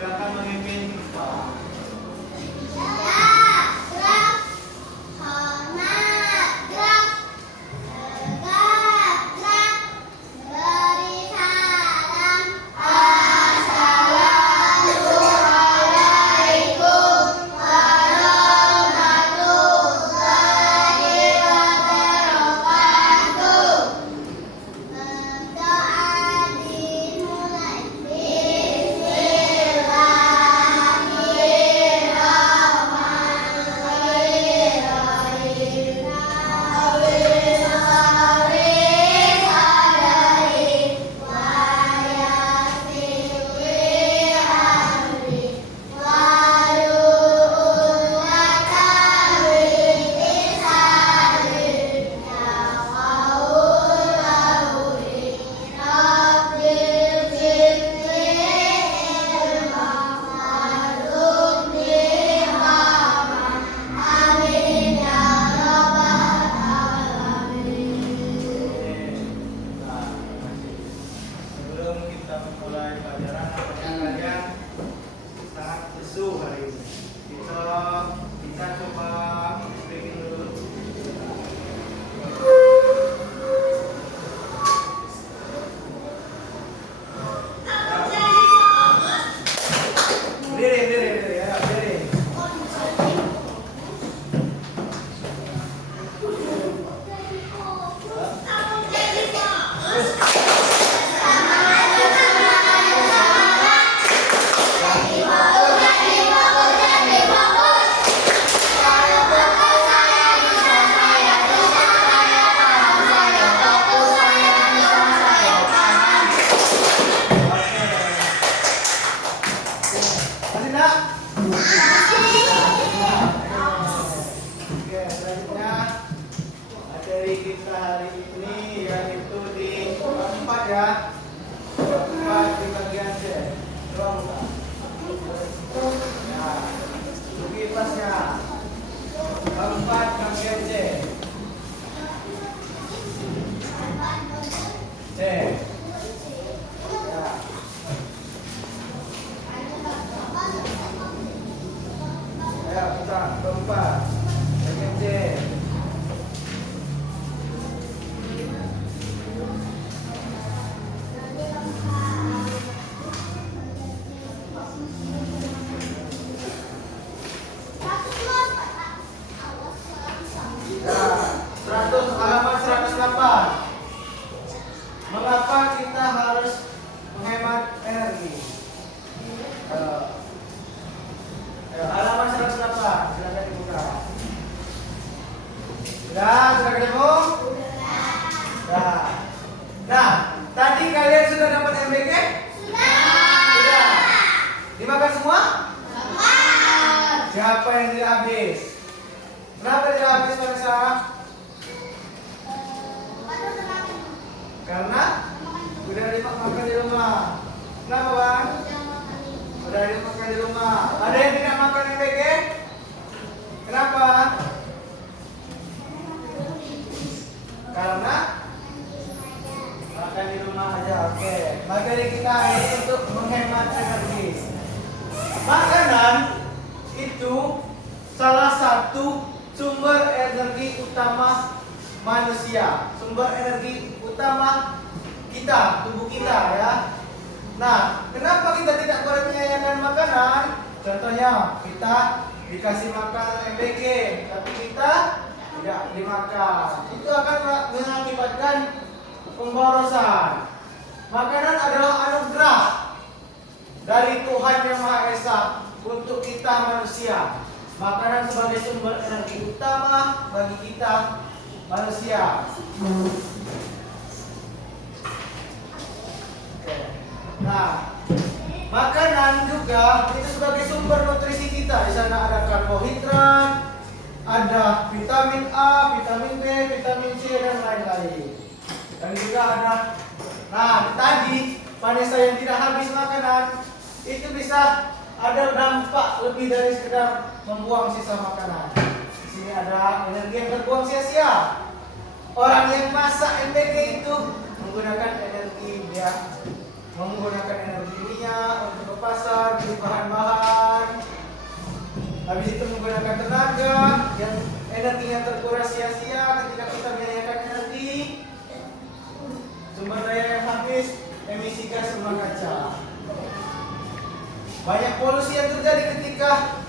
silakan memimpin. Mengapa kita harus menghemat energi? Halaman 108, silakan dibuka. Sudah ketemu? Sudah. Nah, tadi kalian sudah dapat MBK? Sudah. Dimakan semua? Siapa yang tidak habis? Kenapa tidak habis, Vanessa? Karena udah dimakan di rumah. Kenapa, Bang? Udah dimakan di rumah. Ada yang tidak makan MBK? Kenapa? Karena makan di rumah aja. Oke. Materi kita ini untuk menghemat energi. Makanan itu salah satu sumber energi utama manusia, sumber energi utama kita, tubuh kita ya. Nah, kenapa kita tidak boleh menyayangkan makanan? Contohnya, kita dikasih makan MBK, tapi kita tidak dimakan. Itu akan mengakibatkan pemborosan. Makanan adalah anugerah dari Tuhan Yang Maha Esa untuk kita manusia. Makanan sebagai sumber energi utama bagi kita manusia. Nah, makanan juga itu sebagai sumber nutrisi kita. Di sana ada karbohidrat, ada vitamin A, vitamin B, vitamin C dan lain-lain. Dan juga ada, nah tadi Vanessa yang tidak habis makanan itu bisa ada dampak lebih dari sekedar membuang sisa makanan. Di sini ada energi yang terbuang sia-sia. Orang yang masak MBK itu menggunakan energi dia menggunakan energi minyak untuk ke pasar, beli bahan-bahan. Habis itu menggunakan tenaga yang energinya terkuras sia-sia ketika kita menyanyikan energi. Sumber daya yang habis, emisi gas rumah kaca. Banyak polusi yang terjadi ketika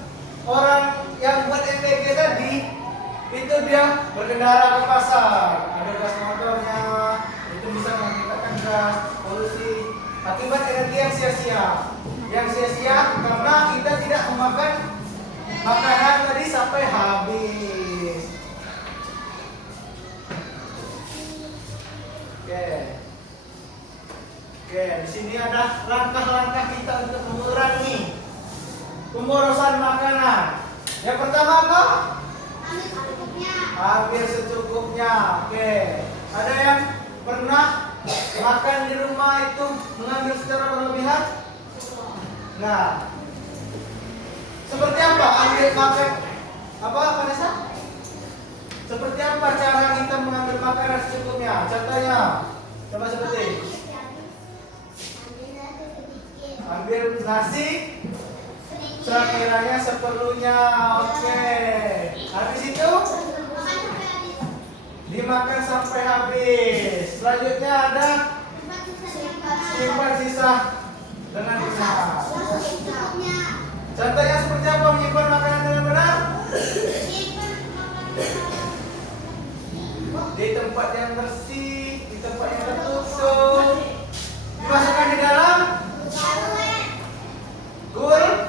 orang yang buat MBG tadi itu dia berkendara ke pasar, ada gas motornya, itu bisa mengakibatkan gas polusi akibat energi yang sia-sia. Yang sia-sia karena kita tidak memakan makanan tadi sampai habis. Oke, di sini ada langkah-langkah kita untuk mengurangi pemborosan makanan. Yang pertama apa? Hampir secukupnya. Oke. Ada yang pernah makan di rumah itu mengambil secara berlebihan? Nah, seperti apa ambil makan? Apa Vanessa? Seperti apa cara kita mengambil makanan secukupnya? Contohnya, coba seperti ambil nasi sekiranya seperlunya. Oke. Habis itu dimakan sampai habis. Selanjutnya ada simpan sisa dengan benar. Contohnya seperti apa menyimpan makanan dengan benar? Di tempat yang bersih, di tempat yang tertutup. Dimasukkan di dalam kulkas.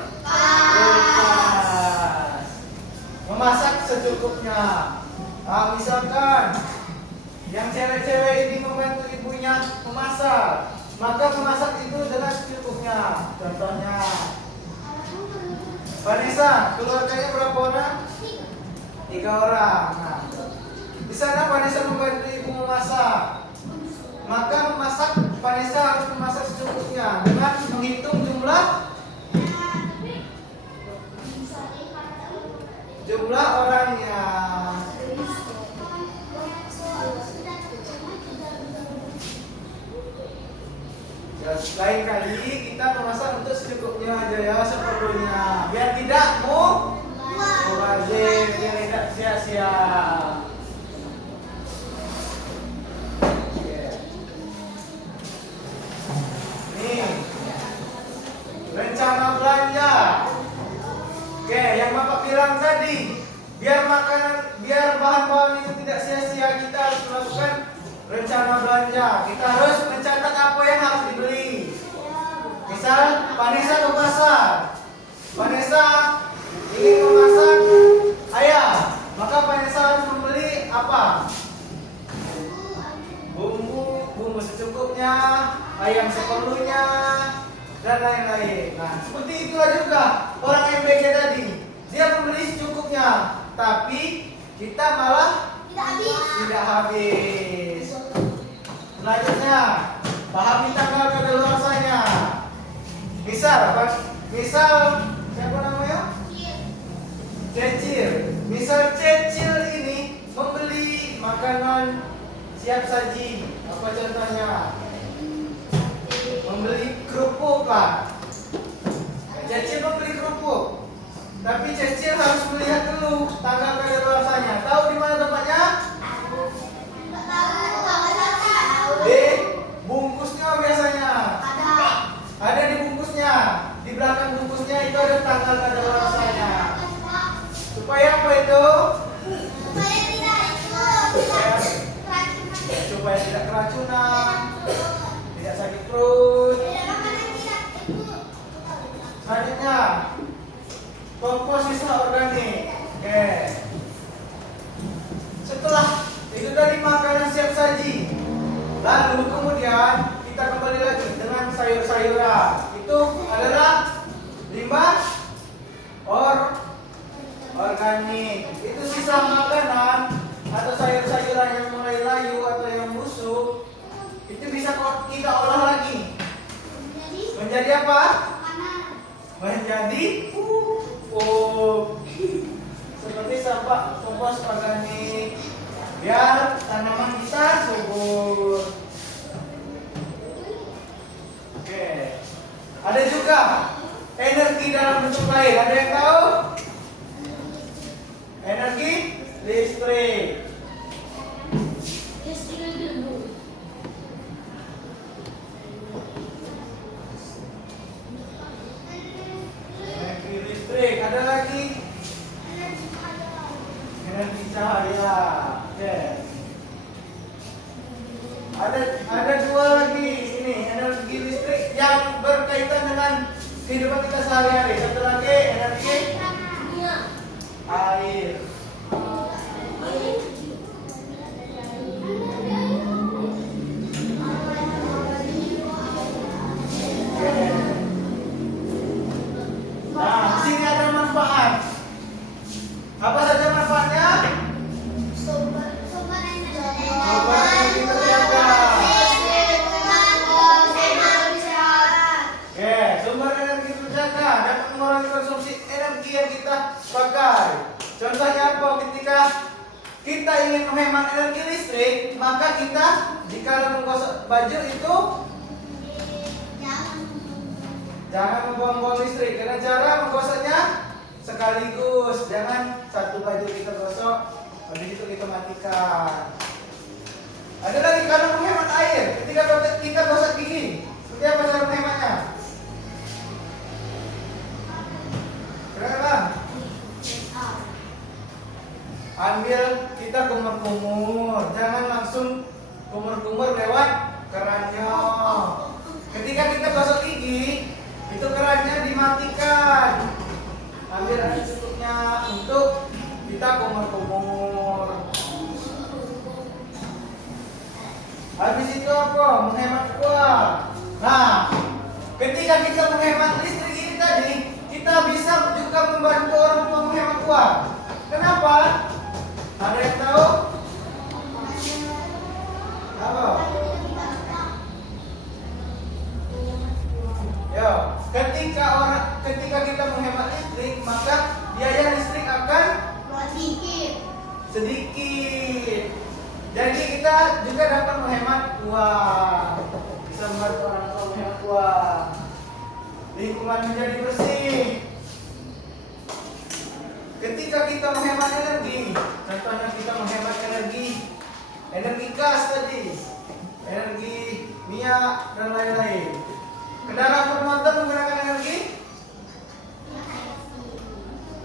Memasak secukupnya. Nah, misalkan yang cewek-cewek ini membantu ibunya memasak, maka memasak itu dengan secukupnya. Contohnya, Vanessa, keluarganya berapa orang? 3 orang. Nah, di sana Vanessa membantu ibu memasak, maka memasak Vanessa harus memasak secukupnya dengan menghitung jumlah orangnya. Ya, lain kali kita memasak untuk secukupnya aja ya, seperlunya, biar tidak mubazir, biar tidak sia-sia. Nih, rencana belanja. Oke, yang Bapak bilang tadi, biar bahan-bahan itu tidak sia-sia, kita harus melakukan rencana belanja. Kita harus mencatat apa yang harus dibeli. Misal Vanessa ke pasar, Vanessa ingin memasak ayam, maka Vanessa harus membeli apa? Bumbu secukupnya, ayam seperlunya, dan lain-lain. Nah, seperti itulah juga orang MBG tadi, dia membeli secukupnya, tapi kita malah tidak habis. Selanjutnya, pahami tanggal kadaluarsanya. Misal siapa namanya? Cecil. Misal Cecil ini membeli makanan siap saji. Apa contohnya? Membeli kerupuk lah. Cecil membeli kerupuk, tapi Cecil harus melihat dulu tanggal kadaluarsanya. Tahu di mana tempatnya? Di bungkusnya biasanya. Ada di bungkusnya. Di belakang bungkusnya itu ada tanggal kadaluarsanya. Supaya apa itu? Supaya tidak keracunan, tidak sakit perut. Selanjutnya, kompos sisa organik. Oke. Setelah itu tadi makanan siap saji, lalu kemudian kita kembali lagi dengan sayur-sayuran. Itu adalah limbah organik. Itu sisa makanan atau sayur-sayuran yang mulai layu atau yang busuk, itu bisa kita olah lagi menjadi apa? Menjadi pupuk, seperti sampah kompos organik, biar tanaman kita subur. Oke. lain, ada yang tahu? Energi listrik. Energi listrik, ada lagi? Energi cahaya. Oke. Ada dua lagi ini energi listrik yang berkaitan dengan kehidupan kita sehari-hari. Satu lagi energi air. Nah, di sini ada manfaat. Apa saja manfaatnya? Sumber energi terjaga. Oke, sumber energi terjaga dapat mengurangi konsumsi energi yang kita pakai. Contohnya apa? Ketika kita ingin menghemat energi listrik, maka kita jika menggosok baju itu jangan membuang-buang listrik. Karena cara menggosoknya sekaligus, jangan satu baju kita gosok, habis itu kita matikan. Ada lagi kalau menghemat air, ketika kita gosok gigi, seperti apa cara menghematnya? Kenapa? Ambil kita kumur-kumur, jangan langsung kumur-kumur lewat kerannya. Ketika kita gosok gigi, itu kerannya dimatikan. Ambil air cukupnya untuk kita kumur-kumur. Habis itu apa? Menghemat uang. Nah, ketika kita menghemat listrik ini tadi, kita bisa juga membantu orang tua menghemat uang. Kenapa? Ada yang tahu? Apa? Yo, ketika kita menghemat listrik, maka biaya listrik akan sedikit. Jadi kita juga dapat menghemat uang. Bisa membantu orang tua menghemat uang. Lingkungan menjadi bersih. Ketika kita menghemat energi, contohnya kita menghemat energi gas tadi, energi minyak dan lain-lain. Kendaraan bermotor menggunakan energi,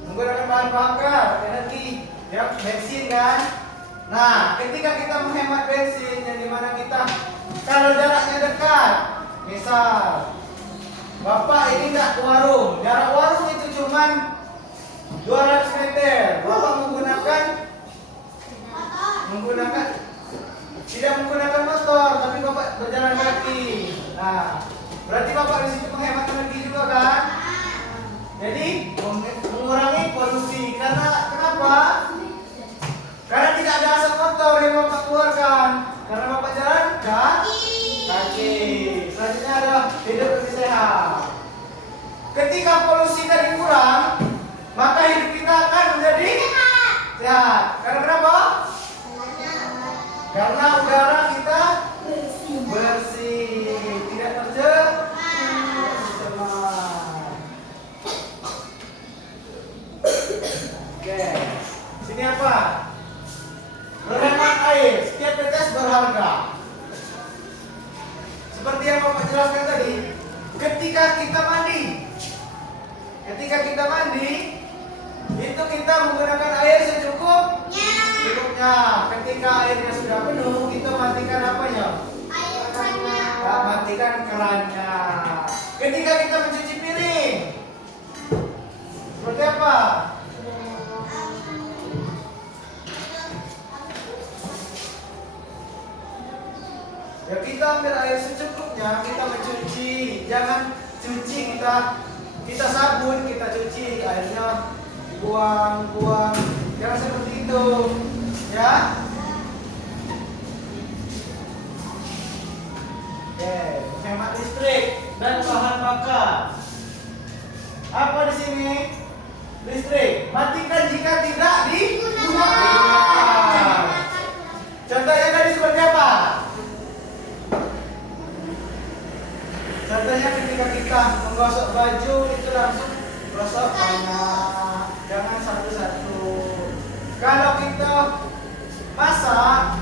menggunakan bahan bakar, energi, ya bensin kan. Nah, ketika kita menghemat bensin, yang dimana kita kalau jaraknya dekat, misal Bapak ini nggak ke warung, jarak warung itu cuman 200 meter, Bapak tidak menggunakan motor, tapi Bapak berjalan kaki. Nah, berarti Bapak di situ menghemat energi juga kan? Jadi mengurangi polusi. Karena kenapa? Karena tidak ada asap motor yang Bapak keluarkan. Karena Bapak jalan kaki. Selanjutnya adalah hidup lebih sehat. Ketika polusi tadi kurang, maka hidup kita akan menjadi sehat. Karena kenapa? Karena udara kita bersih, tidak tercemar. Oke, sini apa? Berhemat air. Setiap tetes berharga. Seperti yang Bapak jelaskan tadi, ketika kita mandi, itu kita menggunakan air secukupnya. Ketika airnya sudah penuh, kita matikan apanya? Matikan kerannya. Ketika kita mencuci piring, seperti apa? Ya kita ambil air secukupnya, kita mencuci. Jangan cuci kita sabun, kita cuci, airnya buang. Jangan seperti itu. Ya. Oke, hemat listrik dan bahan bakar. Apa di sini? Listrik. Matikan jika tidak digunakan. Contohnya tadi seperti apa? Contohnya ketika kita menggosok baju itu langsung gosok Sok banyak, jangan satu-satu. Kalau kita masak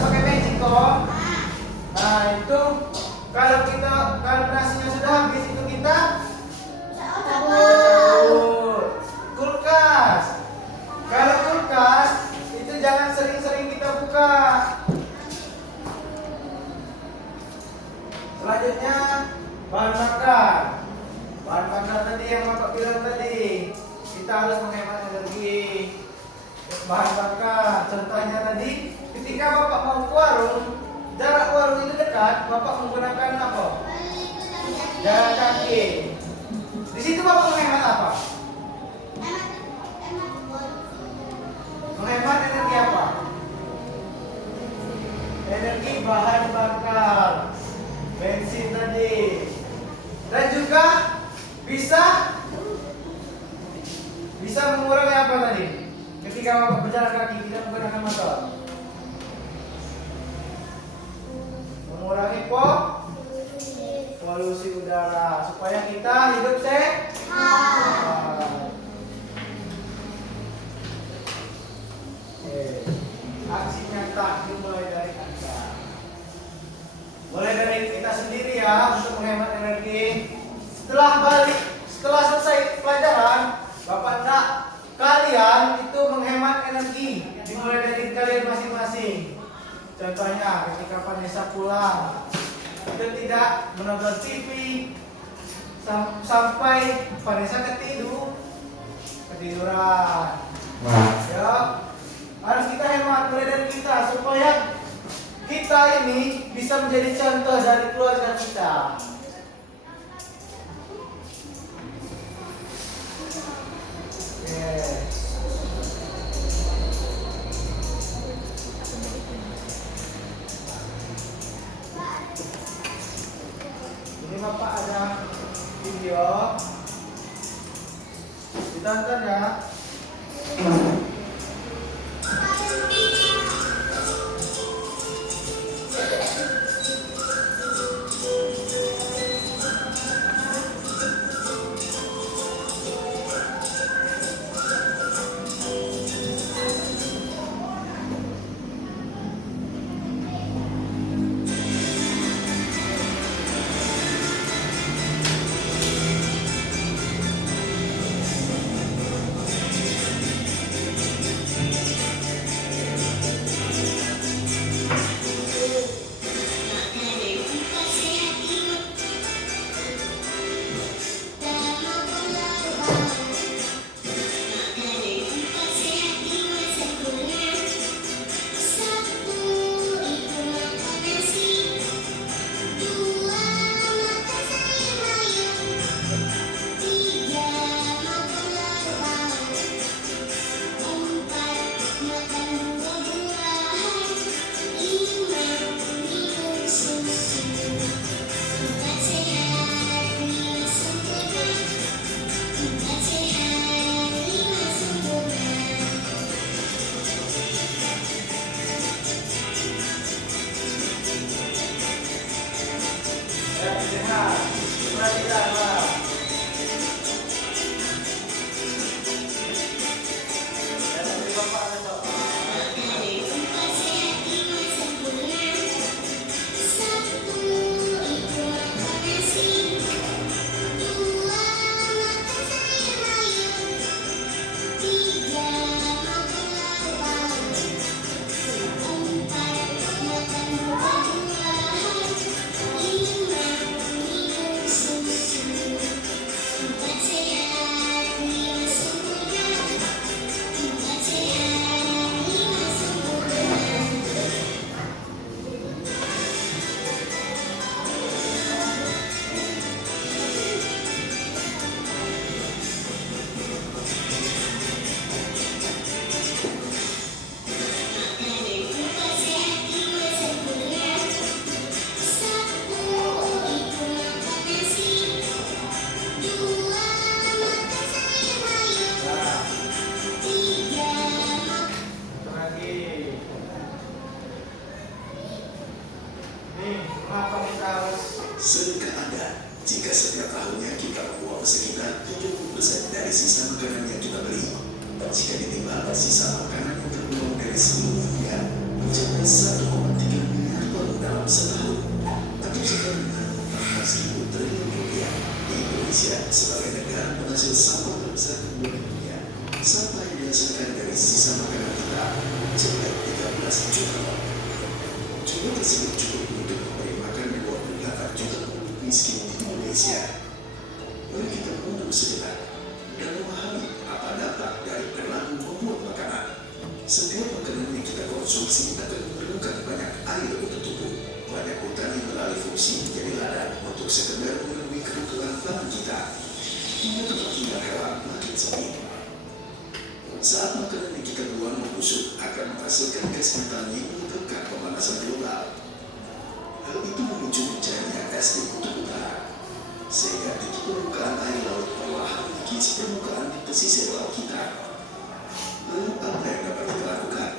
pakai Mexico, nah itu kalau nasinya sudah habis itu kita kulkas. Kalau kulkas itu jangan sering-sering kita buka. Selanjutnya bahan bakar. Bahan bakar tadi yang Bapak bilang tadi, kita harus menghemat energi. Bahan bakar, contohnya tadi, ketika Bapak mau ke warung, jarak warung itu dekat, Bapak menggunakan apa? Jalan kaki. Di situ Bapak menghemat apa? Menghemat energi apa? Energi bahan bakar, bensin tadi. Dan juga bisa mengurangi apa tadi? Ketika Bapak berjalan kaki tidak menggunakan motor. Mengurangi polusi udara supaya kita hidup sehat. Aksi nyata dimulai dari Anda. Mulai dari kita sendiri ya untuk menghemat energi. Setelah selesai pelajaran, Bapak nak kalian itu menghemat energi. Dimulai dari kalian masing-masing. Contohnya ketika Vanessa pulang, kita tidak menonton TV sampai Vanessa ketiduran. Ya, harus kita hemat mulai dari kita supaya kita ini bisa menjadi contoh dari keluarga kita. Ini Bapak ada video, ditonton ya. Sudahkah Anda jika setiap tahunnya kita buang sekitar 70% dari sisa makanan yang kita beli. Jika ditimbang sisa makanan yang terbuang dari seluruh dunia mencapai 1,3 miliar ton dalam setahun, atau sekitar 14.000 triliun rupiah. Di Indonesia, sebagai negara penghasil sampah terbesar kedua di dunia, sampah yang dihasilkan dari sisa makanan kita mencapai 13 juta ton. Jumlah tersebut cukup untuk memberi makan 28 juta penduduk miskin di Indonesia. Mari kita mundur sejenak dan memahami apa dampak dari perilaku membuat makanan. Setiap makanan yang kita konsumsi akan memerlukan banyak air untuk tumbuh. Banyak hutan yang beralih fungsi menjadi ladang untuk sekedar memenuhi kebutuhan pangan kita. Hingga tempat tinggal hewan makin sepi. Saat makanan yang kita buang membusuk akan menghasilkan gas metan yang menyebabkan pemanasan global. Hal itu memicu mencairnya es di kutub utara, sehingga tinggi permukaan air laut perlahan mengikis permukaan di pesisir laut kita. Lalu apa yang dapat kita lakukan?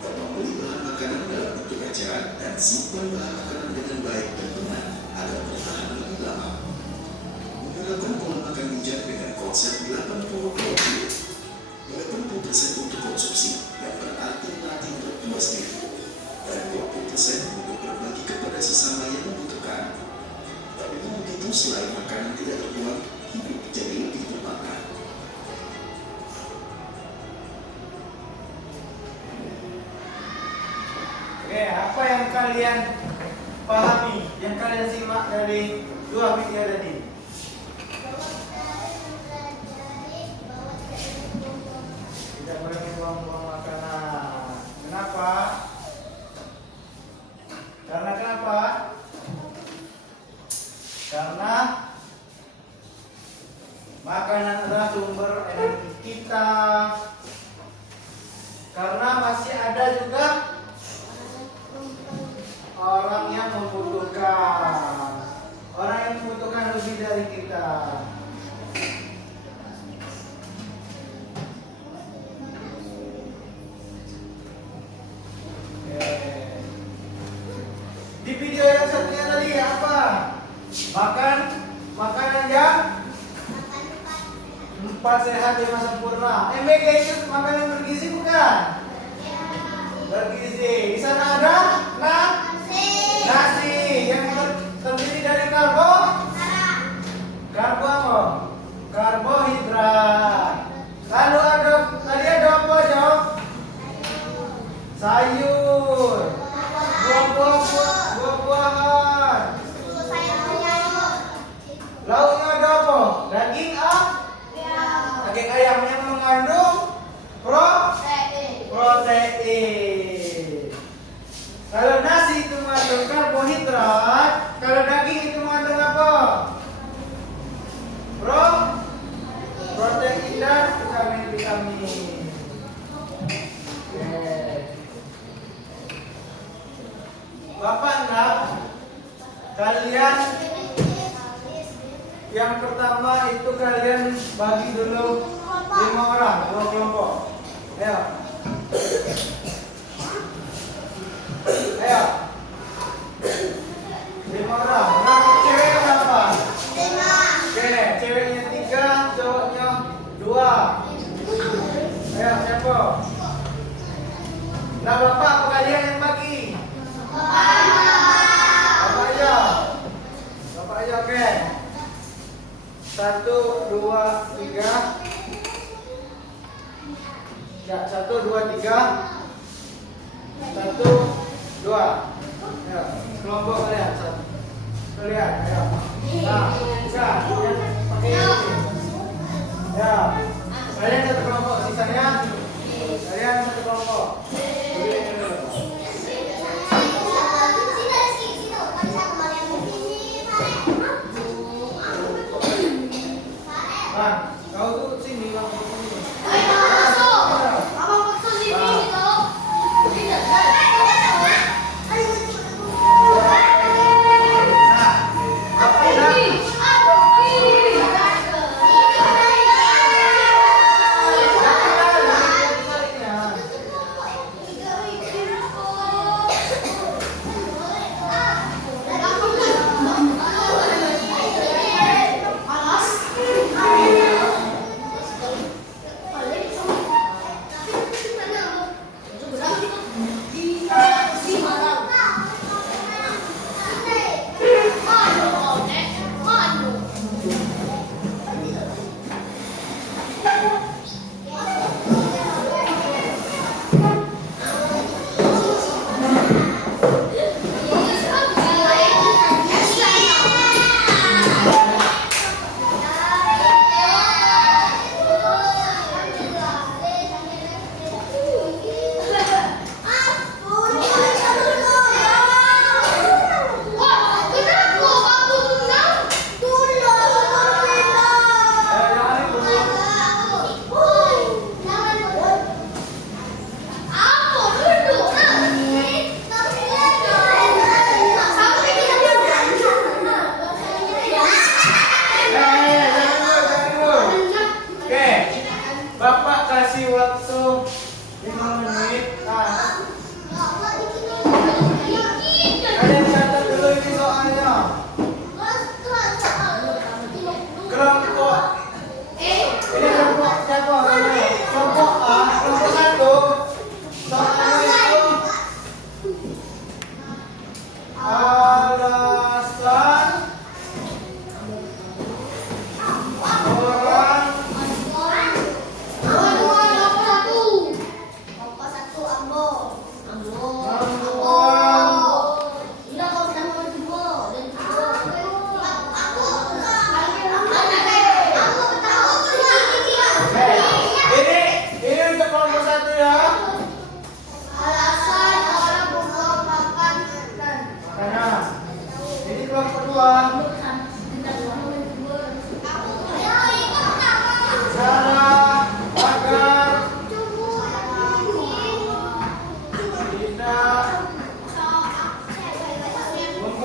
Membeli bahan makanan dalam bentuk eceran dan simpan bahan makanan dengan baik dan benar agar bertahan lebih lama. Menggunakan pola makan bijak dengan konsep 80-20. 80% untuk konsumsi yang berarti melatih berpuas diri, dan 20% untuk berbagi kepada sesama yang membutuhkan. Dengan begitu, selain makanan tidak terbuang, hidup jadi lebih bermakna. Oke, apa yang kalian pahami, yang kalian simak dari dua video tadi? Tidak boleh buang-buang makanan. Kenapa? Karena kenapa? Karena makanan adalah sumber energi kita. Karena masih ada juga orang yang membutuhkan. Orang yang membutuhkan lebih dari kita. Di video yang satunya tadi apa? Makan makanan yang 4 sehat 5 sempurna. MBG itu makanan bergizi bukan? Bergizi. Di sana ada nasi yang terdiri dari karbohidrat. Lalu tadi ada apa, Jok? Sayur, buah-buahan. Lauknya ada apa? Daging ayam yang mengandung protein. Kalau nasi itu mengandung karbohidrat, kalau daging itu mengandung apa? Protein dan vitamin. Bapak enggak? Kalian yang pertama itu kalian bagi dulu 5 orang, 2 kelompok. Ayo. Ayo. 5 orang. Cewek berapa? 5. Oke, ceweknya 3, cowoknya 2. Ayo, siapa? Nah, Bapak apa kalian yang bagi? Bapak aja. Bapak aja, oke. 1, 2, 3. Ya, 1, 2, 3. 1, 2. Ya, kelompok kalian. Kalian, ya. Nah, bisa. Pakai ini. Ya. Kalian satu kelompok, sisanya kalian satu kelompok. Bang, kau tuh sini bang. Ayo masuk. Abang masuk sini gitu.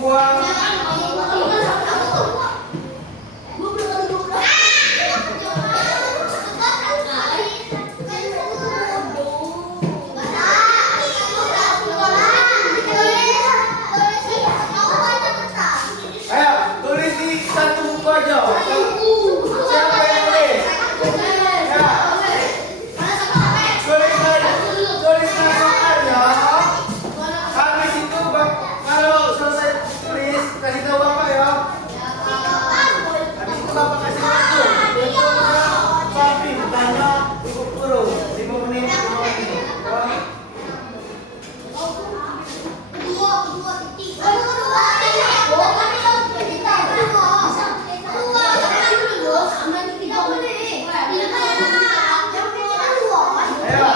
membuang ayo tulis di satu buku aja. Siapa yang tulis? Ya. Tulis aja. Habis itu kalau selesai tulis kasih tahu Bapak ya. Habis itu Bapak kasih waktu. Tapi tanya Ibu Guru 5 menit. Ayo,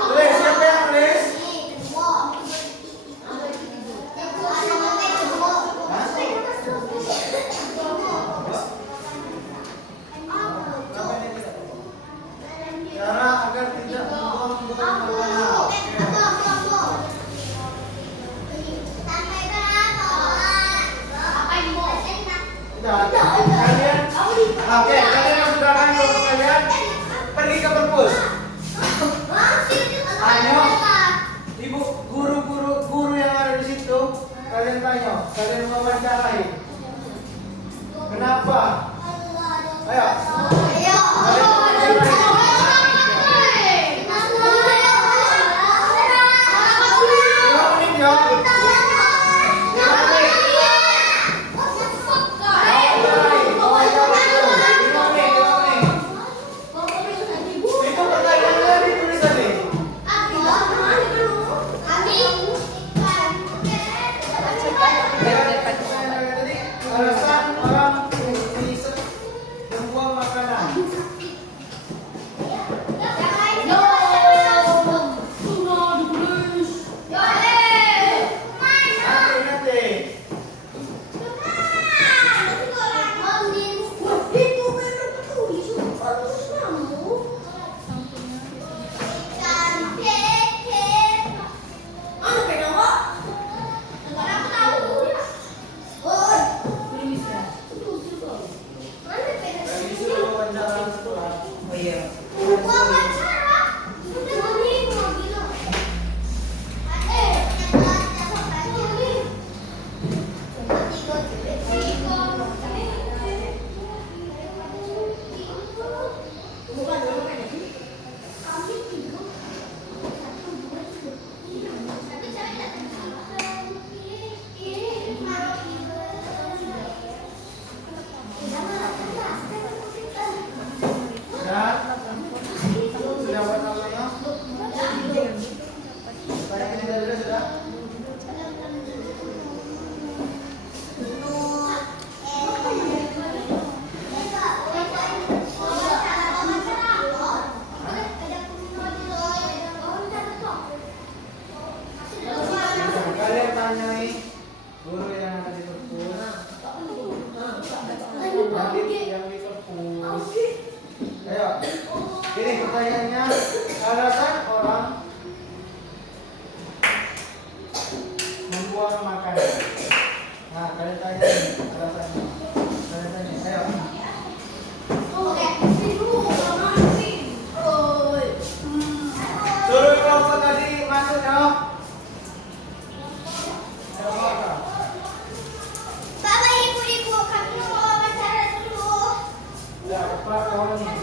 tulis siapa yang tulis? Cara agar tidak membuang makanan. Kalian, kalian yang sudah main kelompok kalian pergi ke perpus. Ayo, ibu guru yang ada di situ, kalian tanya, kalian wawancarai. Kenapa? Ayo. Itu pertanyaannya ditulis tadi. Alasan orang membuang makanan. Nanti. Lagi suruh wawancara sekolah. Oh iya. Sudah buat namanya? Saya ini dulu sudah. Kalian tanyai guru yang ada di perpus. Yang di perpus. Ayo, ini pertanyaannya, alasan orang membuang makanan. Nah, kalian tanya alasannya. Kalian tanya, ayo. Suruh kelompok tadi masuk ya. Ayo, Bapak. Ya, Pak, kawan ini.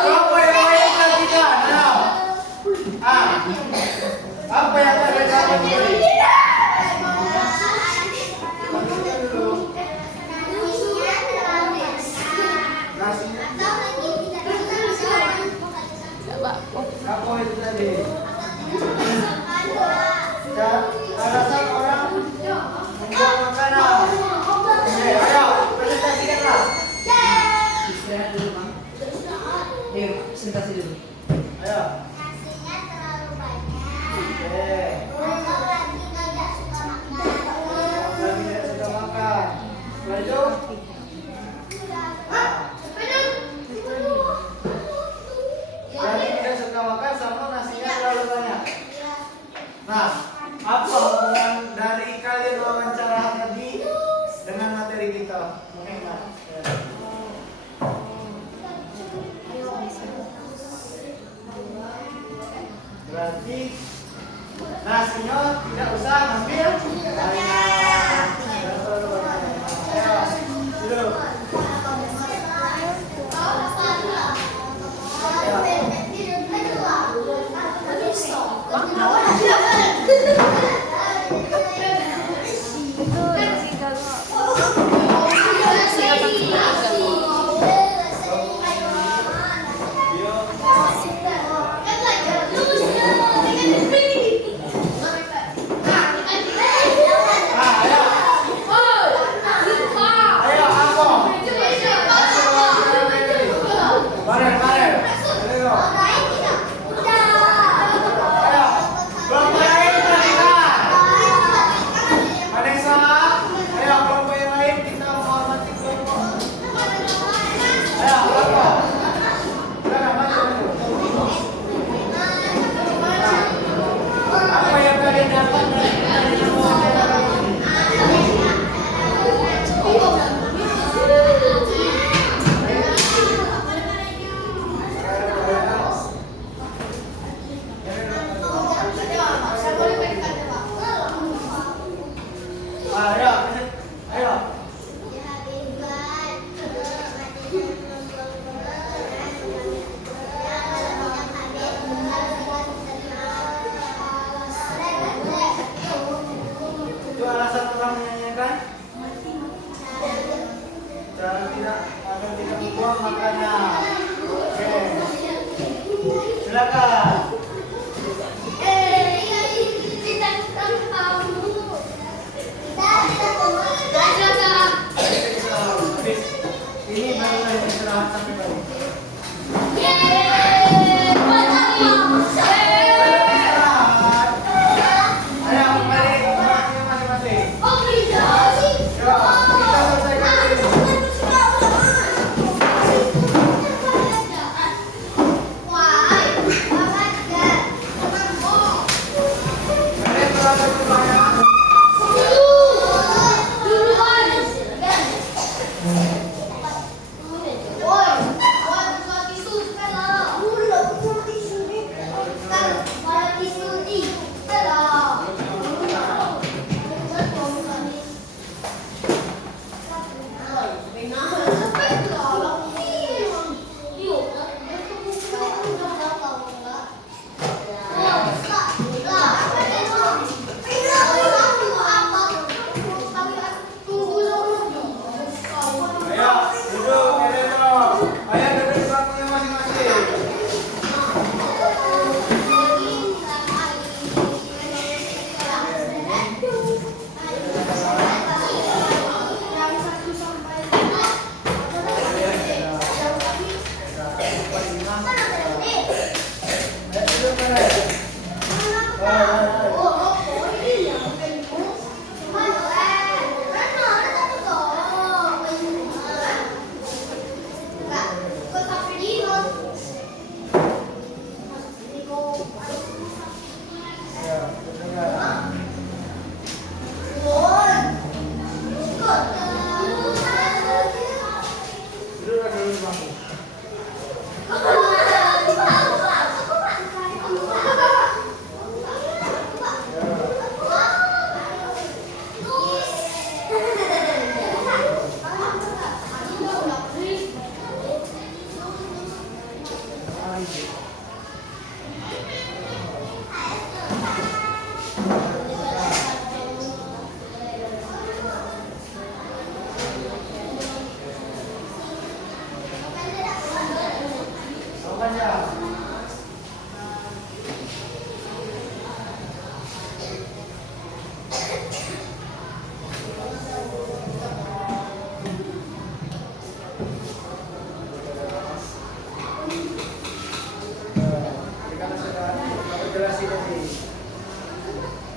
kelompok yang lain gantikan. Ayo. Apa yang ada dalam ini? Gantikan dulu. Nasinya. Apa itu tadi? Ada satu orang membuang makanan. Oke, ayo presentasikanlah. Istirahat dulu, Bang. Presentasi dulu. Ayo. Nasinya terlalu banyak. Oke. Lagi tidak suka makan. Lagi tidak suka makan. Lanjut. Lagi tidak suka makan sama nasinya terlalu banyak. Nah, apa hubungan dari kalian wawancara tadi dengan materi kita? Menghemat. Berarti nasinya tidak usah ngambil banyak. Ayo, duduk. Ayo, aku. Mari. Ayo. Ayo. Kelompok lain perhatikan. Vanessa. Ayo, kelompok yang lain kita menghormati kelompok. Ayo, aku. Udah, maju. Apa yang kalian dapat dari wawancara ini? Ayo. Itu alasan orang menyanyikan cara tidak agar tidak membuang makanan. Oke, silakan. Habis. Ini baru saya istirahat sampai balik. Istirahat. Ayo kembali ke tempatnya masing-masing. Coba kita selesaikan ini. Kalian terlalu banyak. Ayo, duduk, Eleno. Ayo duduk di bangkunya masing-masing. Ayo duduk, Eleno. Duduk dulu di bangku. bibit. Makanya. Kita sudah jelasin tadi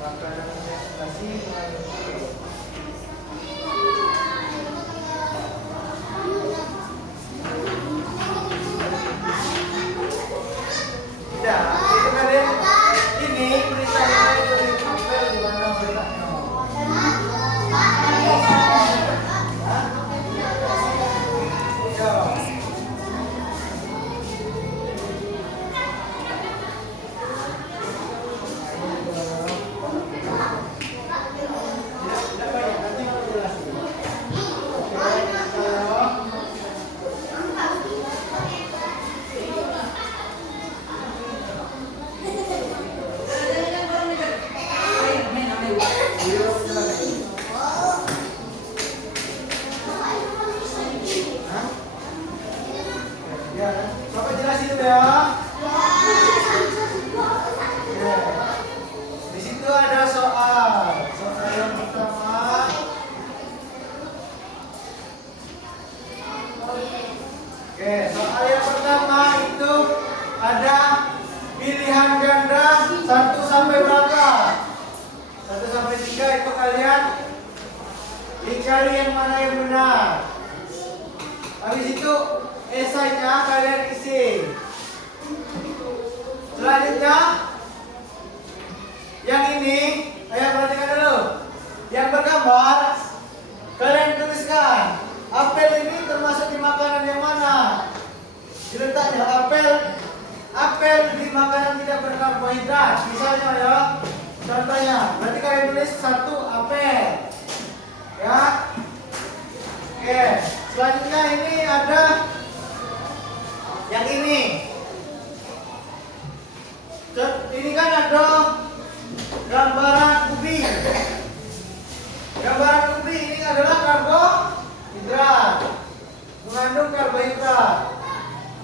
makanan nasi tidak, itu kalian ini beritanya itu di apel di mana beritanya. Ya. Ya, Bapak jelasin dulu ya. Oke. Di situ ada soal. Soal yang pertama. Oke, soal yang pertama itu ada pilihan ganda 1 sampai berapa? 1 sampai 3 itu kalian dicari yang mana yang benar. Habis itu esainya kalian isi. Selanjutnya yang ini, ayo perhatikan dulu. Yang bergambar kalian tuliskan. Apel ini termasuk di makanan yang mana? Diletaknya apel di makanan tidak berkarbohidrat. Misalnya ya, contohnya, berarti kalian tulis 1 apel. Ya. Oke, selanjutnya ini ada yang ini. Ini kan ada gambaran ubi. Gambaran ubi ini adalah karbohidrat, mengandung karbohidrat.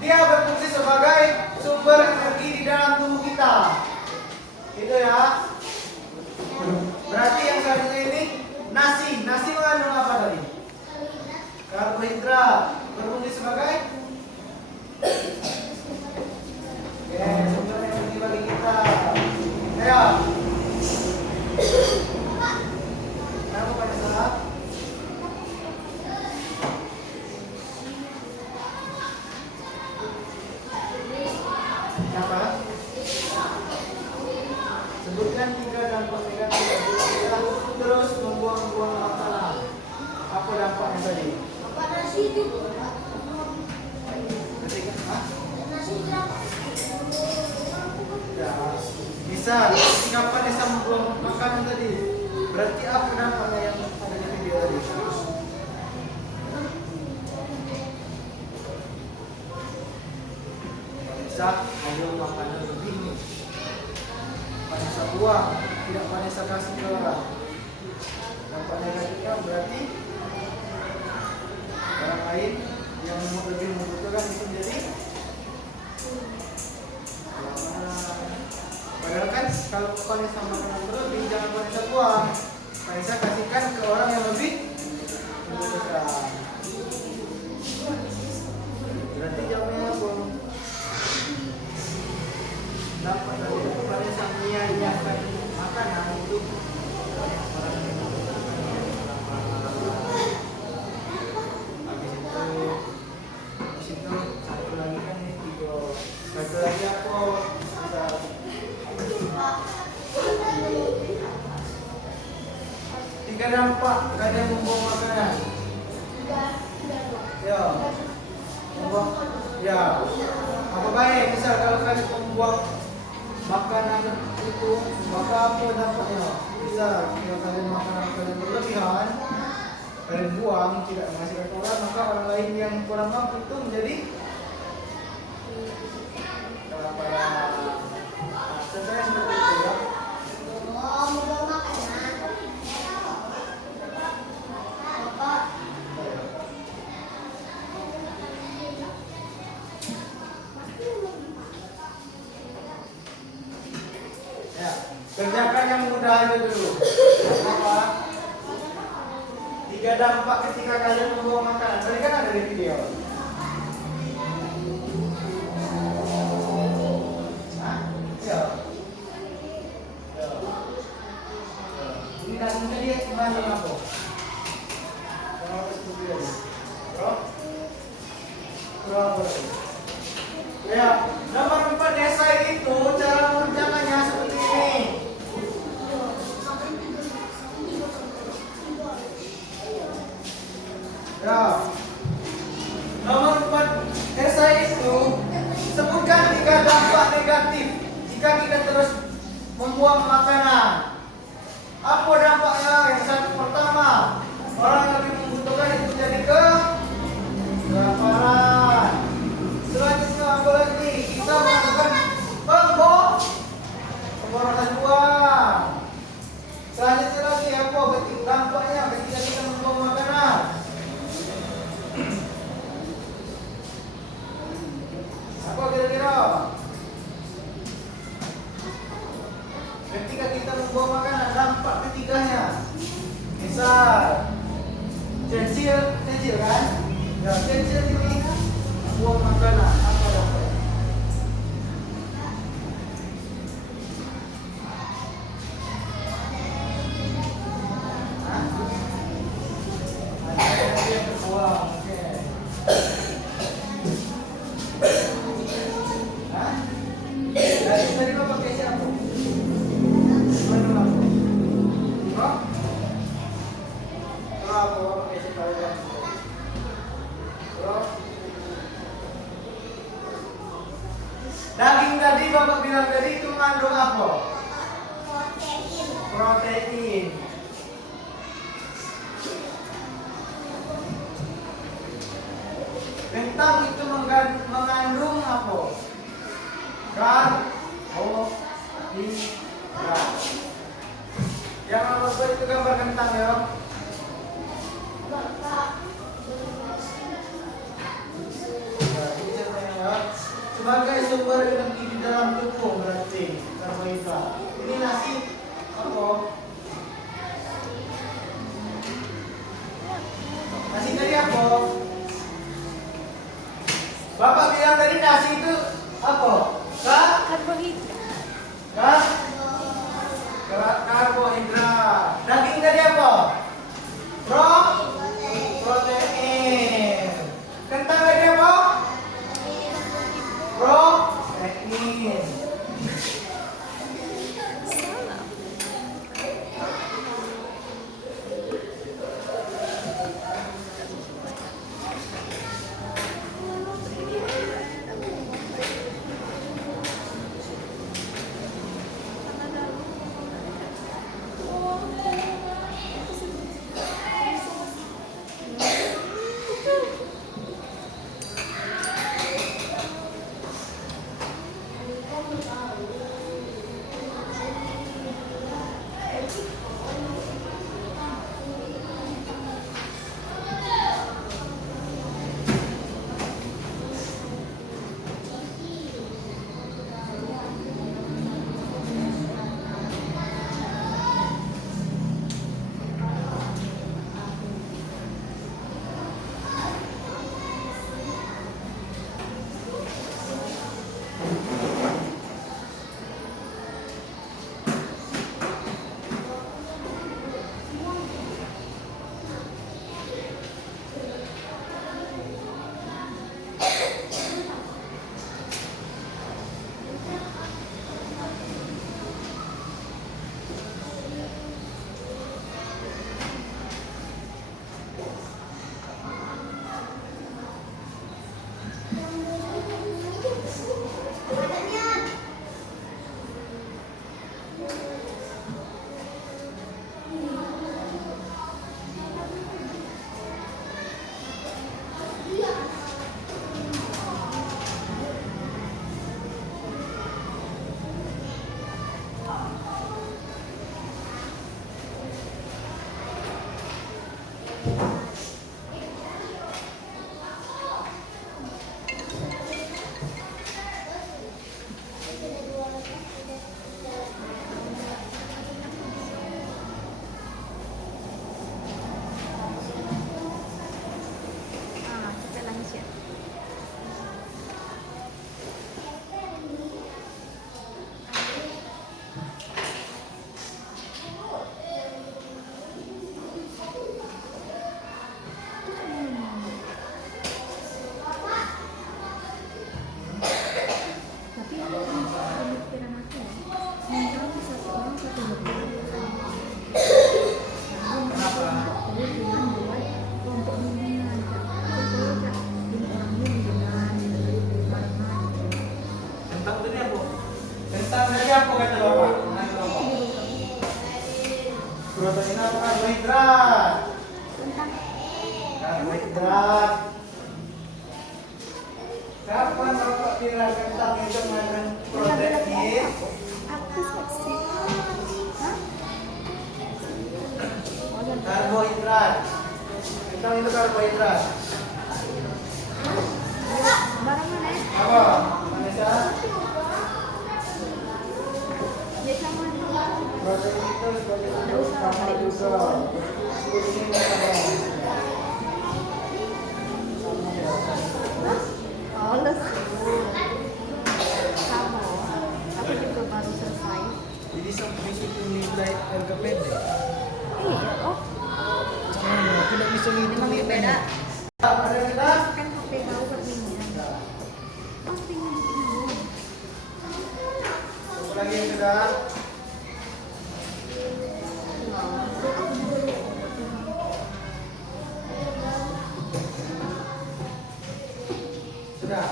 Dia berfungsi sebagai sumber energi di dalam tubuh kita. Itu ya. Berarti yang selanjutnya ini nasi. Nasi mengandung apa tadi? Karbohidrat, berfungsi sebagai sumber energi bagi kita. Ayo. Kenapa pada salah? Kenapa? Sebutkan 3 dampak negatif jika terus membuang-buang makanan. Apa dampaknya tadi? Ya, bisa. Kapan bisa membuang makanan tadi? Berarti apa dampaknya yang ada di video tadi? Bisa, ayo makanan lebih nih. Vanessa buang, tidak Vanessa kasih ke orang. Dampak negatifnya berarti orang lain yang lebih membutuhkan itu menjadi padahal kan kalau Vanessa makanan terlebih jangan Vanessa buang, Vanessa kasihkan ke orang yang lebih membutuhkan. Berarti jawabnya buang. Dampak dari itu Vanessa menyia-nyiakan makanan itu orang yang habis itu satu lagi kan ini video, satu lagi aku bisa 3 dampak kalian membuang makanan. Ya, membuang. Ya, apa baik misal kalau kalian membuang makanan itu, maka apa dampaknya? Bisa kalau kalian makanan kalian berlebihan, kalian buang tidak menghasilkan orang, maka orang lain yang kurang mampu itu menjadi Para contohnya seperti itu ya. Oh, mau makanan. Bapak. Ya, kerjakan yang mudah aja dulu. Apa? 3 dampak ketika kalian membuang makanan. Tadi kan ada di video. Hah? Ya. Ya. Ini kan tadi mengandung apa? Kenapa seperti ini? Bro? Bro apa lagi? Ya, nomor 4 desa itu cara mengerjakannya seperti ini. Ya. Nomor 4 desa itu sebutkan 3 dampak negatif jika kita terus membuang makanan. Apa dampaknya? Yang satu pertama, orang yang lebih membutuhkan itu menjadi kelaparan. Selanjutnya apa lagi? Kita melakukan pemborosan uang. Selanjutnya lagi apa? Dampaknya ketika kita membuang makanan. Apa kira-kira? Ketika kita membuang makanan, dampak ketiganya. Misal, cecil kan? Ya, cecil ini buang makanan. Apa dampaknya? Hah? Ada yang terbuang, oke. Hah? Tadi lo pakai siapa? Mana aku? Bro? Bro, aku pakai siapa aja? Bro? Daging tadi bapak bilang tadi itu mengandung apa? Protein. Protein. Kentang itu mengandung apa? Karbohidrat. Yang apa itu gambar kentang ya? Bapak. Ya, ini contohnya ya. Sebagai sumber energi di dalam tubuh berarti karbohidrat. Ini nasi apa? Nasi tadi apa? Bapak bilang tadi nasi itu apa? Karbohidrat. Daging tadi apa? Protein. Kentang tadi apa? Protein. Kapan Bapak kira kentang itu mengandung protein? Karbohidrat. Kentang itu karbohidrat. Barang mana? Apa? Vanessa? Ya sama juga. Protein itu sebagai sumber utama juga. Ini Oh, lesu. Kamu. Aku juga baru selesai. jadi bisa nilai harga pendek. Iya, oh. Tidak bisa Memang beda. Ada kita? Kan HP kau berminyak. Oh, pengen minum. Satu lagi yang sudah. Sudah.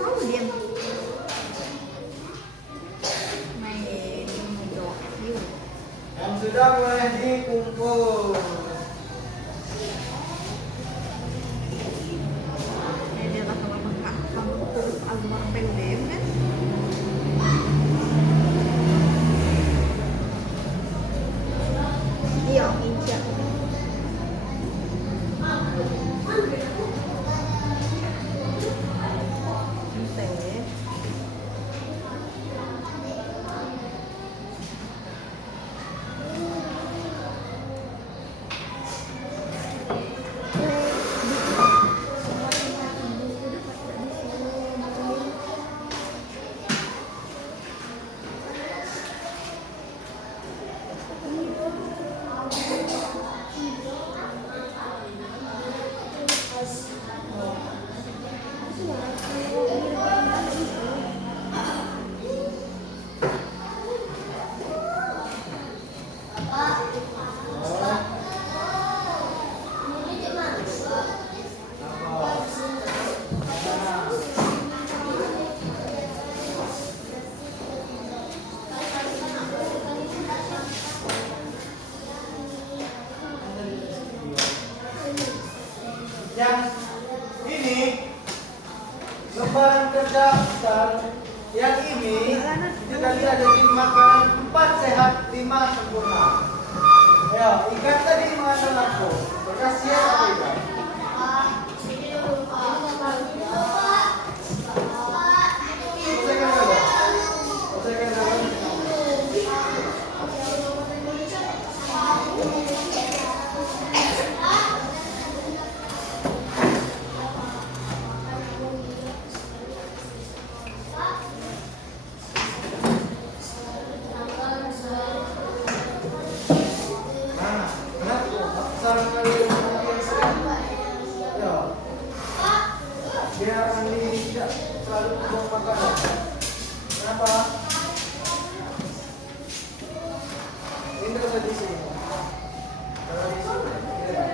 Tahu dia. Main mojok. Yuk. Yang sudah boleh dikumpul. Dia kata mama kak, kamu tuh agak pendek kan? Iya, inci aku. Teh. Yang ini lembaran kerja besar. Yang ini kita lihat jadi makanan 4 sehat 5 sempurna. Ya, ikan tadi mengandung aku. Berkasiat apa ikan? Selesaikan dulu. Selesaikan dulu. Nah, kenapa? Sarang kali yang sering. Ya. Biar Andi tidak selalu buang makanan. Kenapa? Ini terus di sini. Kalau di sini, tidak.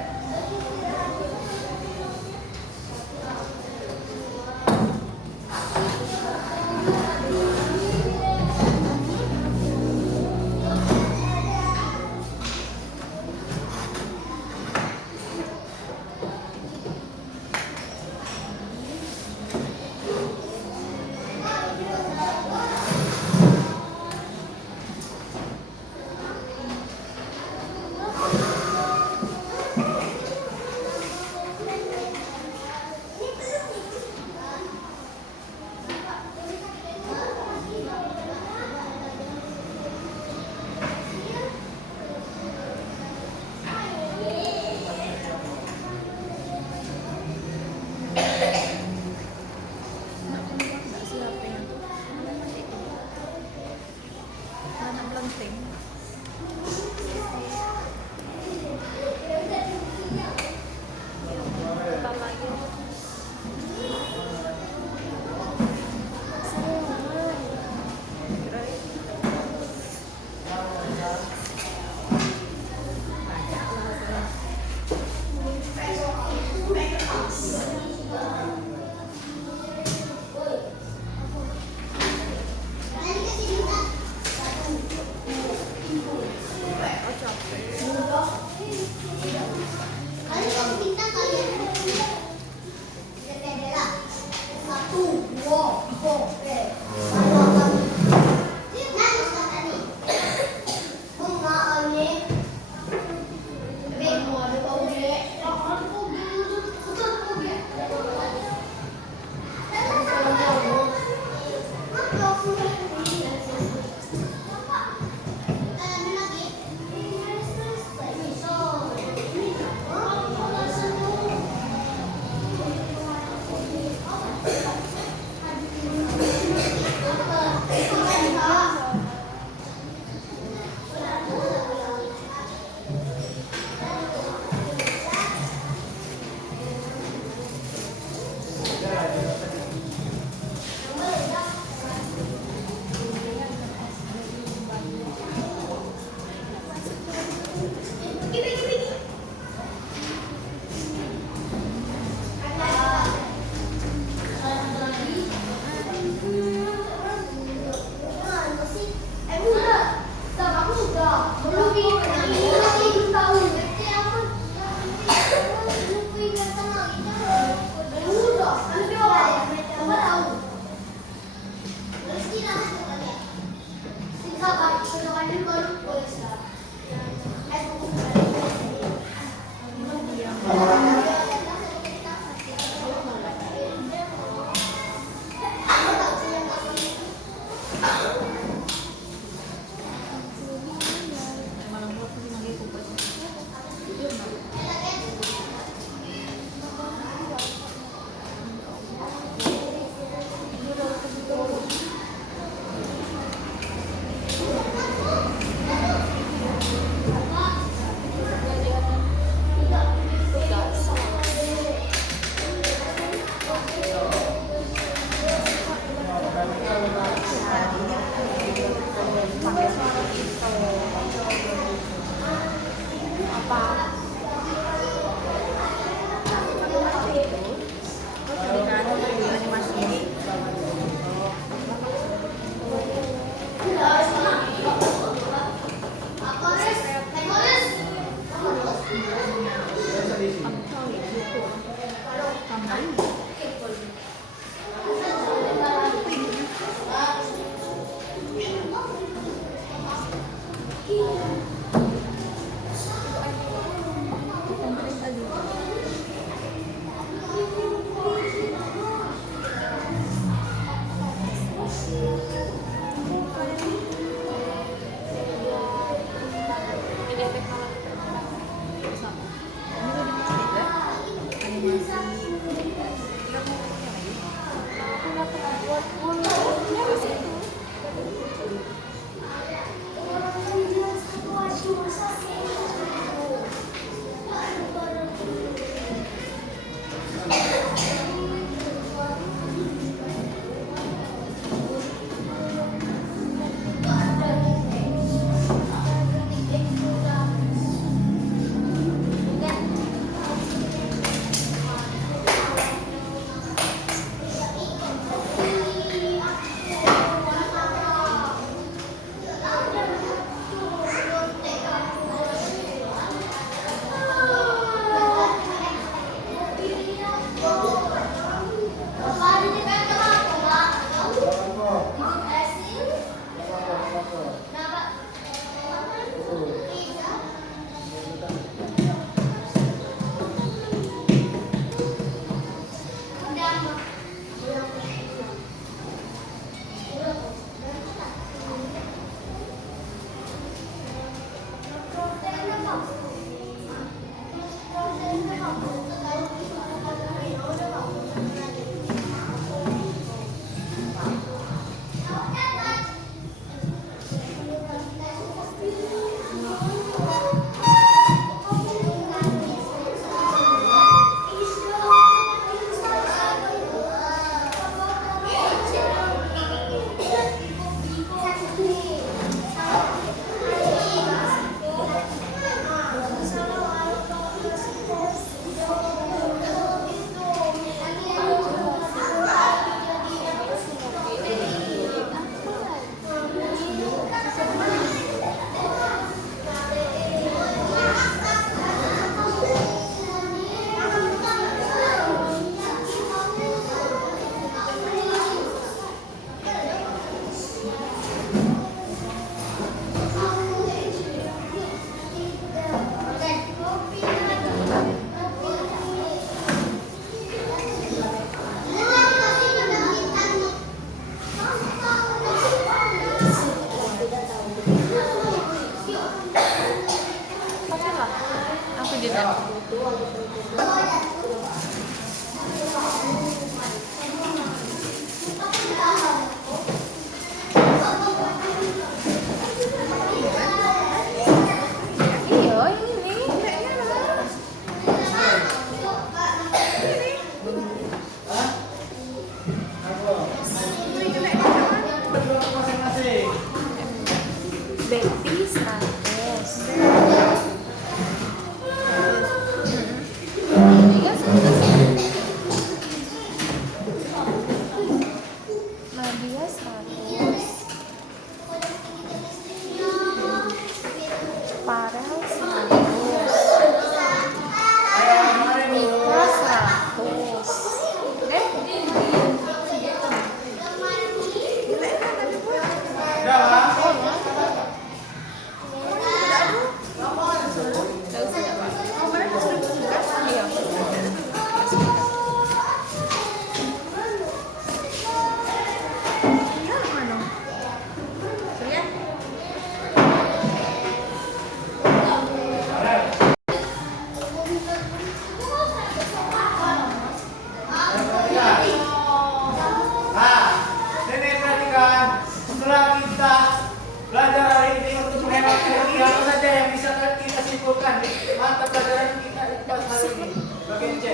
Bagian C.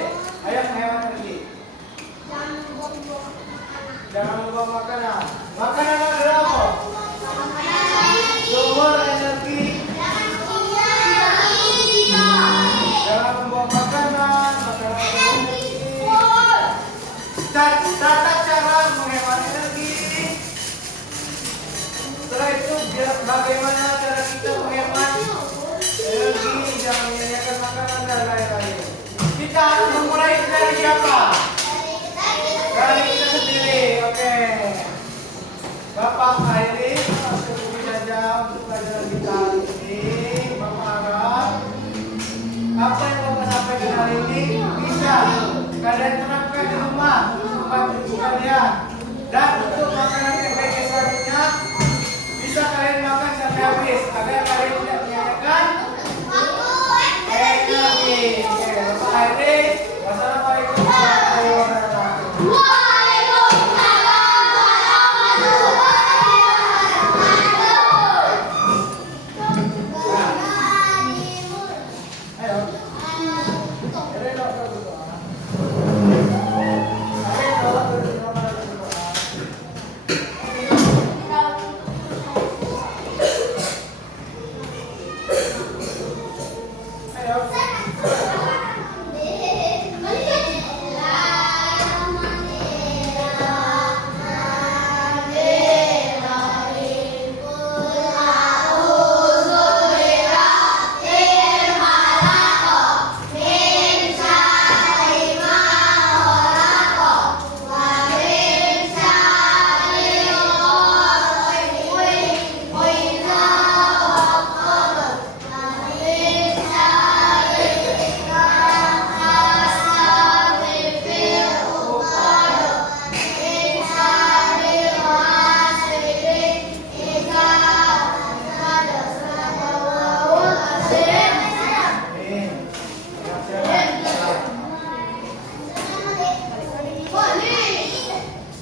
Ayam hewan pergi. Jangan buang-buang makanan. Jangan membawa makanan. Makanan